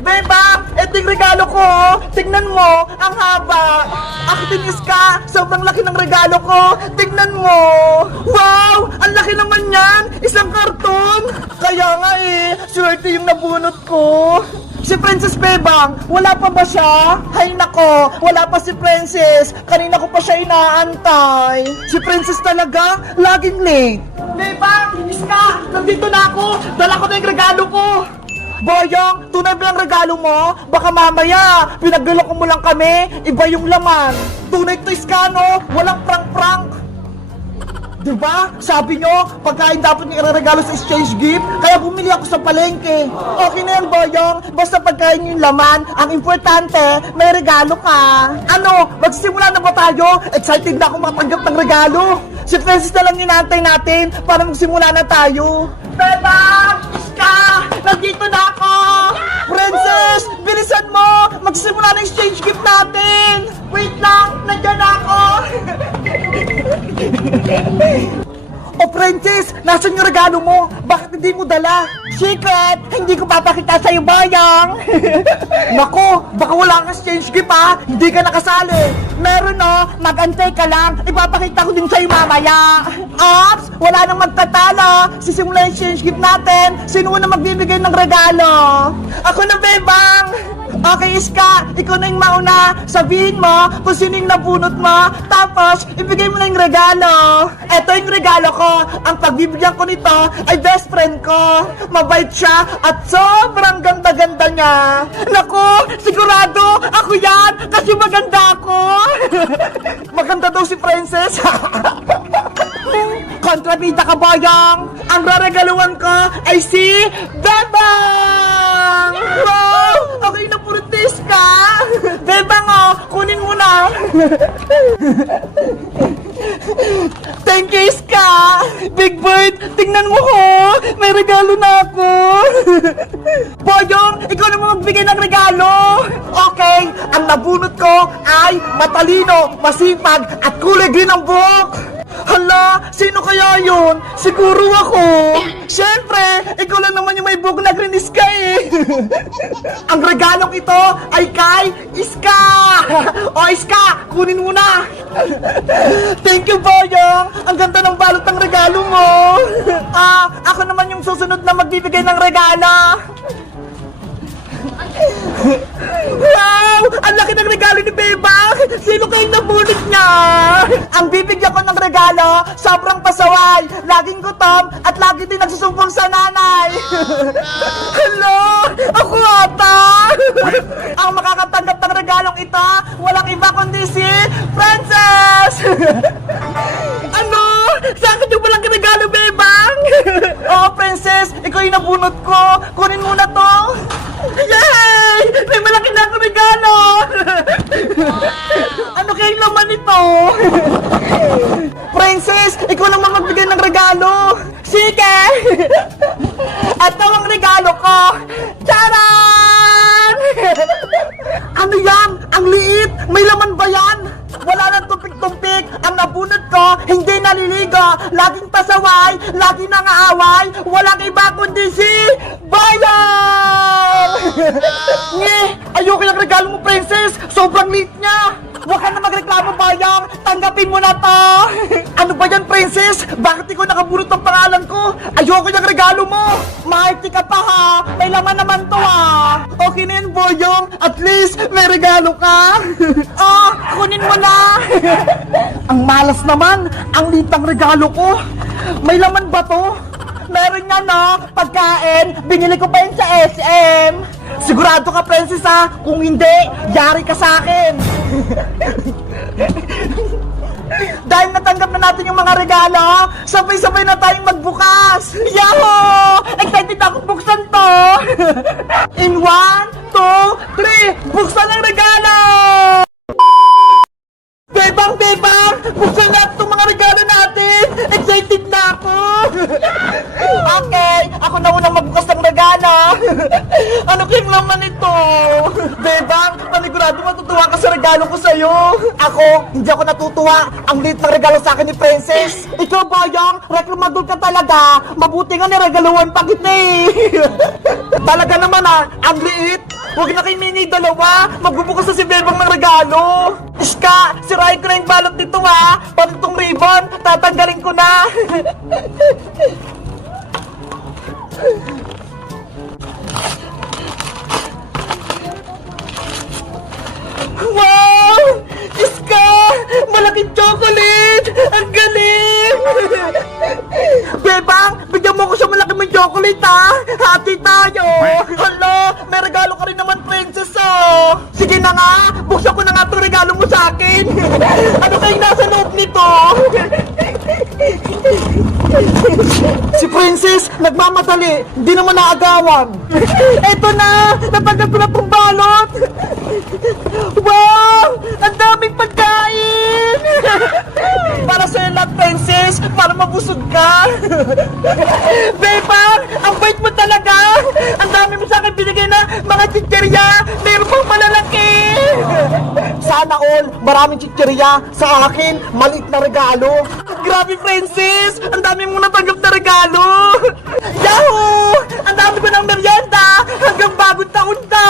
Bebang, ito yung regalo ko. Tignan mo, ang haba. Actinis ka, sobrang laki ng regalo ko. Tignan mo. Wow, ang laki naman yan. Isang karton. Kaya nga swerte yung nabunot ko. Si Princess Bebang, wala pa ba siya? Hay nako, wala pa si Princess. Kanina ko pa siya inaantay. Si Princess talaga, laging late. Bebang, Iska, nandito na ako. Dala ko na yung regalo ko. Boyong, tunay ba yung regalo mo? Baka mamaya, pinagluloko mo lang kami, iba yung laman. Tunay to, Iska, no? Walang prank-prank. Diba? Sabi nyo, pagkain dapat nyo i-regalo sa exchange gift, kaya bumili ako sa palengke. Okay na yan, Boyong. Basta pagkain nyo yung laman, ang importante, may regalo ka. Ano, magsisimula na ba tayo? Excited na ako matanggap ng regalo. Si Princess na lang inaantay natin para magsimula na tayo. Beba! Iska! Nandito na ako! Princess! Bilisan mo! Magsisimula na exchange gift natin! Wait lang! Nandiyan na ako! O Princess, nasan yung regalo mo? Bakit hindi mo dala? Secret! Hindi ko papakita sa'yo, Bayang! Nako, baka wala kang exchange gift ha! Hindi ka nakasali! Meron mag-antay ka lang! Ipapakita ko din sa'yo mamaya! Ops! Wala nang magtatalo! Sisimula yung exchange gift natin! Sino na magbibigay ng regalo? Ako na, Bebang! Okay, Iska, ikaw na yung mauna. Sabihin mo kung sino yung nabunot mo. Tapos, ibigay mo na yung regalo. Eto yung regalo ko. Ang pagbibigyan ko nito ay best friend ko. Mabait siya at sobrang ganda-ganda niya. Naku, sigurado ako yan kasi maganda ako. Maganda daw si Princess. Kontrabida ka, Boyong. Ang raregaluhan ko ay si Bebang! Wow! Okay na puritis ka! Bebang, kunin mo na! Thank you, Iska! Big Bird, tingnan mo ko! May regalo na ako! Boyong, ikaw naman magbigay ng regalo! Okay, ang nabunot ko ay matalino, masipag, at kulay green ang buhok! Hala, sino kaya yun? Siguro ako. Siyempre, ikaw lang naman yung may buhok na green, Iska Ang regalong ito ay kay Iska. O Iska, kunin mo na. Thank you, Boyong. Ang ganda ng balot ng regalo mo. Ako naman yung susunod na magbibigay ng regalo. Wow! Ang laki ng regalo ni Bebang! Sino kayong nabunot niya? Ang bibigyan ko ng regalo, sobrang pasaway, laging gutom, at lagi din nagsusumbong sa nanay. Hello! Ako ata! Ang makakatanggap ng regalong ito, walang iba kundi si Princess! Ano? Sa akin yung walang regalo, Bebang? Oo, Princess, ikaw yung nabunot ko. Kunin mo na to. Yay! May malaki na akong regalo! Ano kayong laman nito? Princess, ikaw naman magbigay ng regalo! Sige! Ito ang regalo ko! Charan! Ano yan? Ang liit! May laman ba yan? Wala nang tumpik-tumpik! Ang nabunot ko, hindi naliligo! Laging pasaway! Laging nangaaway! Walang iba kundi si Bayang! Ayoko yung regalo mo, Princess! Sobrang liit niya! Huwag ka na magreklamo, Bayang! Tanggapin mo na to! Ano ba yan, Princess? Bakit ikaw nakabunot ng pangalan ko? Ayoko yung regalo mo! Mahiti ka pa ha! May laman naman to ha! Okay na yun, Boyong! At least, may regalo ka! Kunin mo na! Ang malas naman! Ang liit ng regalo ko! May laman ba to? Meron nga pagkain, binili ko pa yun sa SM. Sigurado ka, Princess kung hindi, yari ka sa akin. Dahil natanggap na natin yung mga regalo, sabay-sabay na tayong magbukas. Yahoo! Excited ako buksan to. In 1, 2, 3, buksan ang regalo! Bebang! Buksan natin itong mga regalo natin! Excited na ako! Okay, ako na unang magbukas ng regalo! Ano kayong laman ito? Bebang, panigurado matutuwa ka sa regalo ko sa'yo! Ako, hindi ako natutuwa! Ang liit ng regalo sa akin ni Princess! Ikaw, Boyong, reklamador ka talaga! Mabuti nga niregaluhan pa kita Talaga naman ang liit! Huwag na kayo mini dalawa. Magbubukas na si Bebang ng regalo. Iska, sirahin ko na yung balot nito ha. Pati itong ribbon, tatanggalin ko na. Wow! Iska! Malaking chocolate! Ang galing! Bebang, bigyan mo ko sa malaki mong chocolate ha! Hati tayo! Hala, may regalo ka rin naman, princess oh! Sige na nga, buksan ko na nga itong regalo mo sa akin! Ano kayong nasa loob nito? Si Princess, nagmamadali, hindi naman naagawan. Eto na, natanggal ko na itong balot. Wow, ang daming pagkain. Para sa'yo lang, Princess, para mabusog ka. Bebang, ang bait mo talaga. Ang dami mo sa akin binigay na mga chicherya. Meron pang malalaki. Sana all, maraming chicherya. Sa akin, maliit na regalo. Grabe, Princess! Ang dami mong natanggap na regalo! Yahoo! Ang dami ko ng merienda! Hanggang bagong taon na!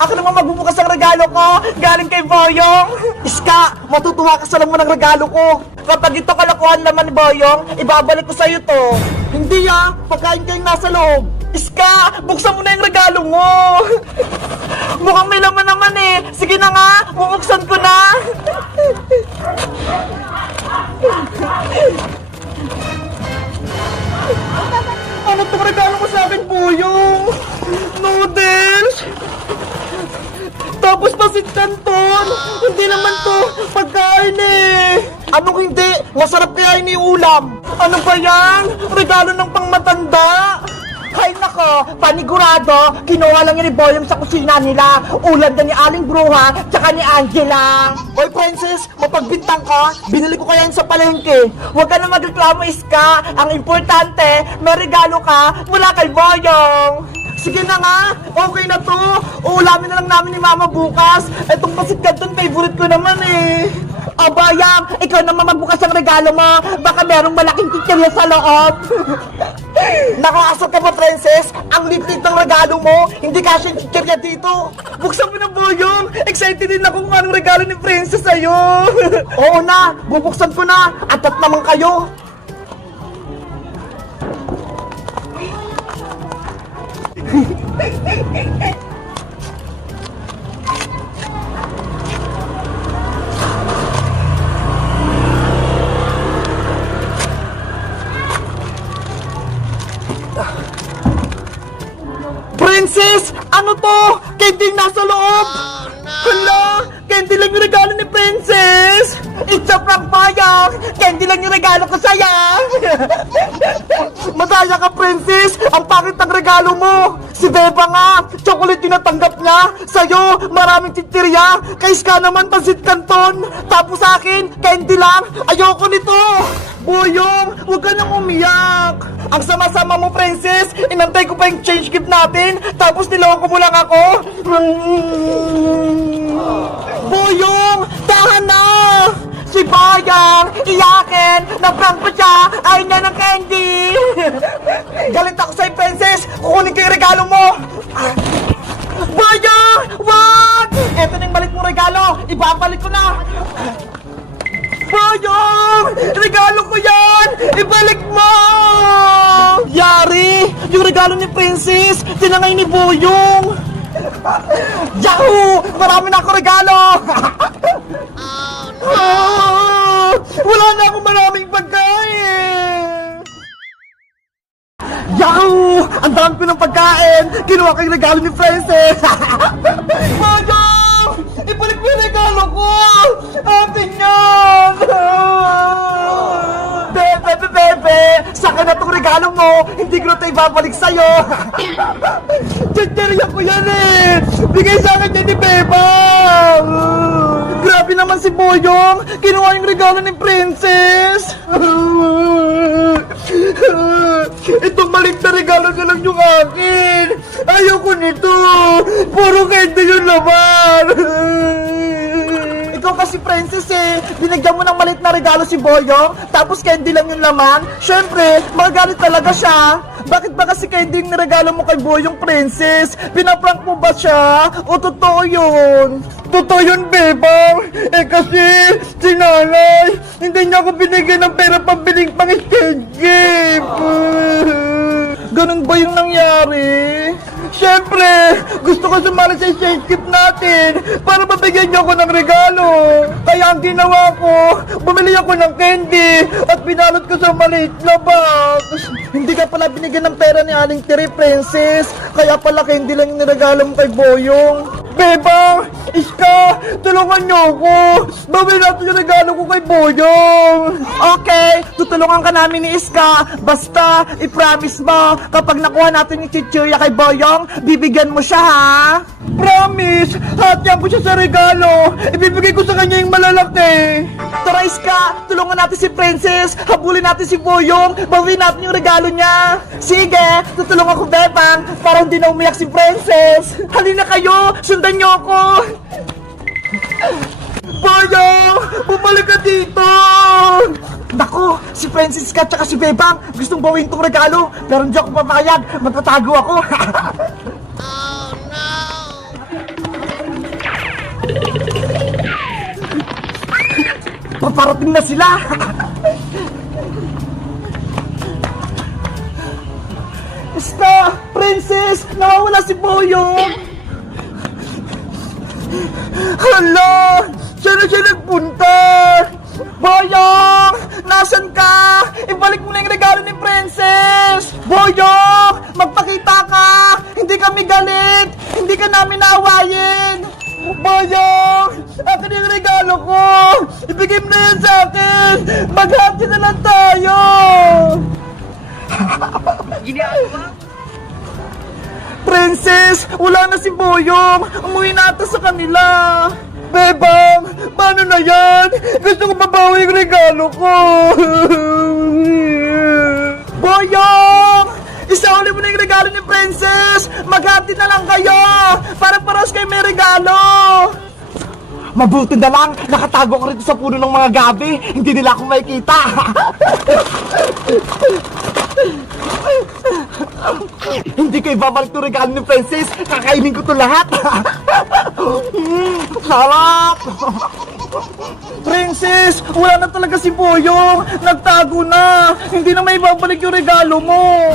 Ako naman magbubukas ang regalo ko! Galing kay Boyong! Iska, matutuwa ka sa laman ng regalo ko! Kapag ito kalokohan naman ni Boyong, ibabalik ko sa'yo to! Hindi pagkain kayong nasa loob! Iska, buksan mo na yung regalo mo! Mukhang may laman naman eh! Sige na nga, bubuksan ko na! Ano itong regalo mo sa akin, Boyong? Noodles! Tapos pasit canton! Hindi naman to pagkain eh! Anong hindi? Masarap kaya iniulam! Ano ba yan? Regalo ng pangmatanda! Hay nako, panigurado, kinuha lang yun ni Boyong sa kusina nila. Ulam na ni Aling Bruha, tsaka ni Angela. Hoy Princess, mapagbintang ka, binili ko kaya yun sa palengke. Huwag ka na magreklamo, Iska. Ang importante, may regalo ka mula kay Boyong. Sige na nga, okay na to. Uulamin na lang namin ni Mama bukas. Etong pasit canton, favorite ko naman eh. Abayang, ikaw naman magbukas ang regalo mo. Baka merong malaking chicherya sa loob. Nakaasar ka ba, Princess? Ang lit-lit ng regalo mo. Hindi kasi yung chicherya dito. Buksan mo na, Boyong. Excited din ako kung anong regalo ni Princess sa'yo. Oo na, bubuksan ko na. Atat naman kayo. Princess! Ano to? Candy nasa loob! Hala! Candy lang yung regalo ni Princess! It's a prank, Boyong! Candy lang yung regalo ko sa'yo! Madaya ka, Princess! Ang pangit ng regalo mo! Si Beba nga! Chocolate yung natanggap niya! Sa'yo, maraming chichirya! Kay Ska naman, pansit canton! Tapos sa akin, candy lang! Ayoko nito! Boyong, huwag ka nang umiyak! Ang sama-sama mo, Princess! Inantay ko pa yung change gift natin! Tapos nilawang ko mo lang ako! Boyong! Tahan na! Si Boyong! Iyakin! Na-prank ko siya! Ayaw niya ng candy! Galit ako sa'yo, Princess! Kukunin ko yung regalo mo! Boyong! Wag! Eto na yung balik mong regalo! Ibabalik ko na! Boyong! Regalo ko yan! Ibalik mo! Yari! Yung regalo ni Princess, tinangay ni Boyong! Yahoo! Marami na ako regalo! Wala na akong maraming pagkain! Yahoo! Ang dami ko ng pagkain! Kinuha ko yung regalo ni Princess! Boyong! Ibalik mo yung regalo ko! Atin yan! Bebe! Saka na itong regalo mo! Hindi ko na ito ibabalik sa'yo! Chicherya ko yan eh! Bigay sa akin yan ni Beba! Grabe naman si Boyong! Kinuha yung regalo ni Princess! Itong maliit na regalo na lang yung akin! Ayoko nito! Puro candy yung laman! Ikaw kasi, Princess eh! Binigyan mo ng maliit na regalo si Boyong, tapos candy lang yung laman. Siyempre, magalit talaga siya. Bakit ba kasi candy yung niregalo mo kay Boyong Princess? Pinaprank mo ba siya? O totoo yun? Totoo yun, Bebang. Eh kasi, si nanay, hindi niya ako binigyan ng pera pambiling pang stage game. Ganun ba yung nangyari? Siyempre, gusto ko sumali sa stage gift natin para mabigyan niyo ako ng regalo. Kaya ang ginawa ko, bumili ako ng candy at binalot ko sa maliit na box. Hindi ka pala binigyan ng pera ni Aling Tiri, Princess. Kaya pala candy lang yung niregalo mo kay Boyong. Bebang! Iska! Tulungan niyo ako! Bawin natin yung regalo ko kay Boyong! Okay! Tutulungan ka namin ni Iska! Basta, i-promise mo, kapag nakuha natin yung chichirya kay Boyong, bibigyan mo siya, ha? Promise! Hatyan ko siya sa regalo! Ibibigay ko sa kanya yung malalaki! Tara, Iska! Tulungan natin si Princess! Habulin natin si Boyong! Bawin natin yung regalo niya! Sige! Tutulungan ko, Bebang! Para hindi na umiyak si Princess! Halina kayo! Sundan niyo ako! Boyong! Bumalik ka dito! Naku! Si Princess ka tsaka si Bebang gustong bawin tong regalo pero hindi ako papayag! Magtatago ako! Oh no! Paparating na sila! Iska! Princess! Nawawala si Boyong! Hala! Saan na siya nagpunta? Boyong! Nasaan ka? Ibalik mo na yung regalo ni Princess! Boyong! Magpakita ka! Hindi kami galit! Hindi ka namin naawayin! Boyong! Akin yung regalo ko! Ibigay mo na yan sa akin! Maghati na lang tayo! Princess! Wala na si Boyong! Umuwi na ata sa kanila! Bebang! Paano na yan? Gusto ko mabawi yung regalo ko! Boyong! Isauli mo na yung regalo ni Princess! Maghati na lang kayo! Para paras kayo may regalo! Mabuti na lang! Nakatago ko rito sa puno ng mga gabi! Hindi nila ako makikita! Hindi kayo babalik ng regalo ni Princess! Kakainin ko to lahat! Sarap! Princess! Wala na talaga si Boyong! Nagtago na! Hindi na may babalik yung regalo mo!